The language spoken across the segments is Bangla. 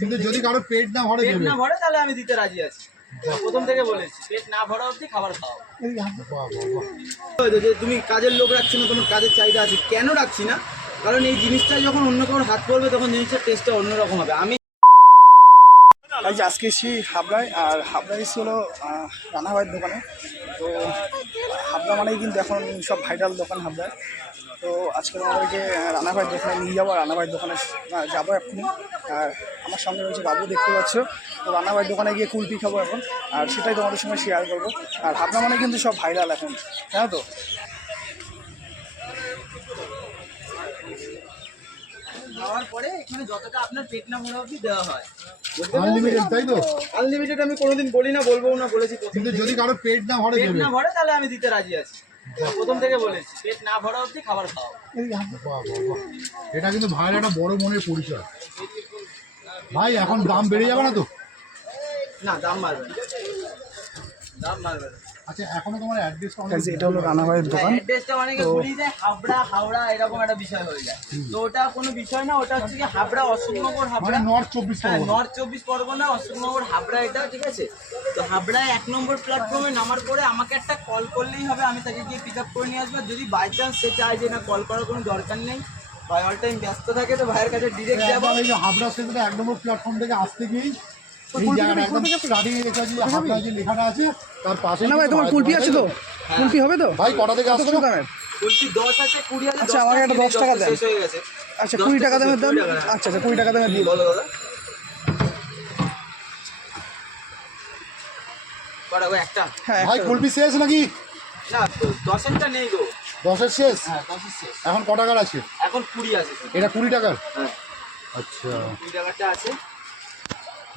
কিন্তু যদি কারো পেট না ভরে তাহলে আমি দিতে রাজি আছি। প্রথম থেকে বলেছি পেট না ভরা অবধি খাবার খাও। যে তুমি কাজের লোক রাখছো না, তোমার কাজের চাহিদা আছে, কেন রাখছি না? কারণ এই জিনিসটা যখন অন্য কারোর হাত পড়বে তখন জিনিসটার টেস্টটা অন্যরকম হবে। আমি আজকে এসেছি হাবড়ায়, আর হাবড়ায় এসেছি হলো রানাভাইয়ের দোকানে। তো হাবড়া মানেই কিন্তু এখন সব ভাইরাল দোকান হাবড়ায়। তো আজকে আমাদেরকে রানাভাইয়ের দোকানে নিয়ে যাবো, রানাভাইয়ের দোকানে যাবো এক্ষুনি। আর আমার সঙ্গে রয়েছে বাবু, দেখতে পাচ্ছ। তো রানাভাইয়ের দোকানে গিয়ে কুলপি খাবো এখন, আর সেটাই তোমাদের সঙ্গে শেয়ার করবো। আর হাবড়া মানে কিন্তু সব ভাইরাল এখন, তাই তো? খাওয়ার পরে এখানে যতটা আপনার পেট না ভরা অবধি দেওয়া হয়। আনলিমিটেড, তাই তো? আনলিমিটেড আমি কোনোদিন বলি না, বলবো না, বলেছি। কিন্তু যদি কারো পেট না ভরে তাহলে আমি দিতে রাজি আছি। প্রথম থেকে বলেছি পেট না ভরা অবধি খাবার খাও। এটা কিন্তু ভাইয়ের একটা বড় মনের পরিচয়। ভাই এখন দাম বেড়ে যাবে না তো? না, দাম বাড়বে না, দাম বাড়বে না। আচ্ছা, এখনো তোমার অ্যাড্রেসটা এটা হলো রানাভাইয়ের দোকান। অ্যাড্রেসটা অনেকে ভুলিয়ে যায়, হাবড়া এরকম একটা বিষয় হয়ে যায়। তো ওটা কোনো বিষয় না, ওটা হচ্ছে কি হাবড়া অশোকনগর, হাবড়া নর্থ 24 পরগনা। নর্থ 24 পরগনা, অশোকনগর, হাবড়া, এটা ঠিক আছে। তো হাবড়ায় 1 নম্বর প্ল্যাটফর্মে নামার পরে আমাকে একটা কল করলেই হবে, আমি তাকে গিয়ে পিক আপ করে নিয়ে আসবো। যদি বাই চান্স সে চায় যে না কল করার কোনো দরকার নেই, ভাই অল টাইম ব্যস্ত থাকে, তো ভাইয়ের কাছে ডিরেক্ট যাবো। এই যে হাবড়া স্টেশনে 1 নম্বর প্ল্যাটফর্ম থেকে আসতে গিয়েই এই জায়গাটা একদম স্টার্টিং এ লেখা আছে, হাবড়া যে লেখাটা আছে তার পাশে। না ভাই, তোমার কুলপি আছে তো? কুলপি হবে তো ভাই? কটা থেকে আসছো? কুলপি 10 আছে, 20 আছে। আচ্ছা, আমাকে একটা 10 টাকা দেন। শেষ হয়ে গেছে। আচ্ছা, 20 টাকা দামের দাম। আচ্ছা, 20 টাকা দামের দিই। বলো দাদা, কটা গো? একটা? হ্যাঁ ভাই কুলপি শেষ নাকি? না, 10-এরটা নেই গো। 10-এর শেষ? হ্যাঁ, 10-এর শেষ। এখন ক টাকার আছে? এখন 20 আছে। এটা 20 টাকার? হ্যাঁ, আচ্ছা, 20 টাকাটা আছে।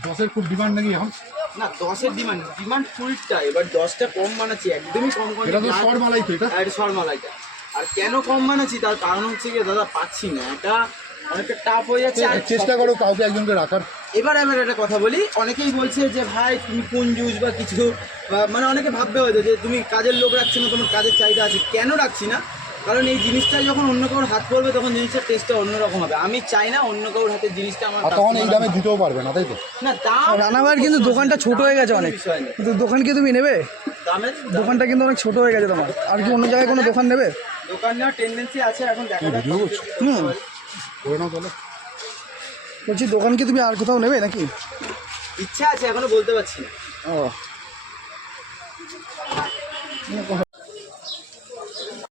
10-এর খুব ডিমান্ড নাকি এখন? না, 10-এর ডিমান্ড 20টা, এবার 10টা কম বানাচ্ছি, একদমই কম কম। এটা তো শর্মালাই তো, এটা এটা শর্মালাইটা। আর কেন কম বানাচ্ছি তার কারণ হচ্ছে কি দাদা, পাচ্ছি না, এটা অনেকটা টাফ হয়ে যাচ্ছে। আর চেষ্টা করো কাউকে একজনকে রাখার। এবার আমি একটা কথা বলি, অনেকেই বলছে যে ভাই তুমি কোন জুস বা কিছু, মানে অনেকে ভাববে হয়তো যে তুমি কাজের লোক রাখছো না, তোমার কাজের চাহিদা আছে, কেন রাখছি না? কারণ এই জিনিসটা যখন অন্য কারোর হাত পড়বে তখন জিনিসটার টেস্টটা অন্যরকম হবে। আমি চাই না অন্য কারোর হাতে জিনিসটা আমার, তখন এই দামে দিতেও পারবে না, তাই তো? না, দাম রানাভাইয়ের কিন্তু দোকানটা ছোট হয়ে গেছে অনেক, কিন্তু দোকান কি তুমি নেবে? দামের দোকানটা কিন্তু অনেক ছোট হয়ে গেছে তোমার। আর কি অন্য জায়গায় কোনো দোকান নেবে? দোকান নেওয়ার টেন্ডেন্সি আছে, এখন দেখা যাক। ভিডিও করছো? করে নাও তাহলে। বলছি, দোকান কি তুমি আর কোথাও নেবে নাকি? ইচ্ছা আছে, এখনো বলতে পারছি না। ও।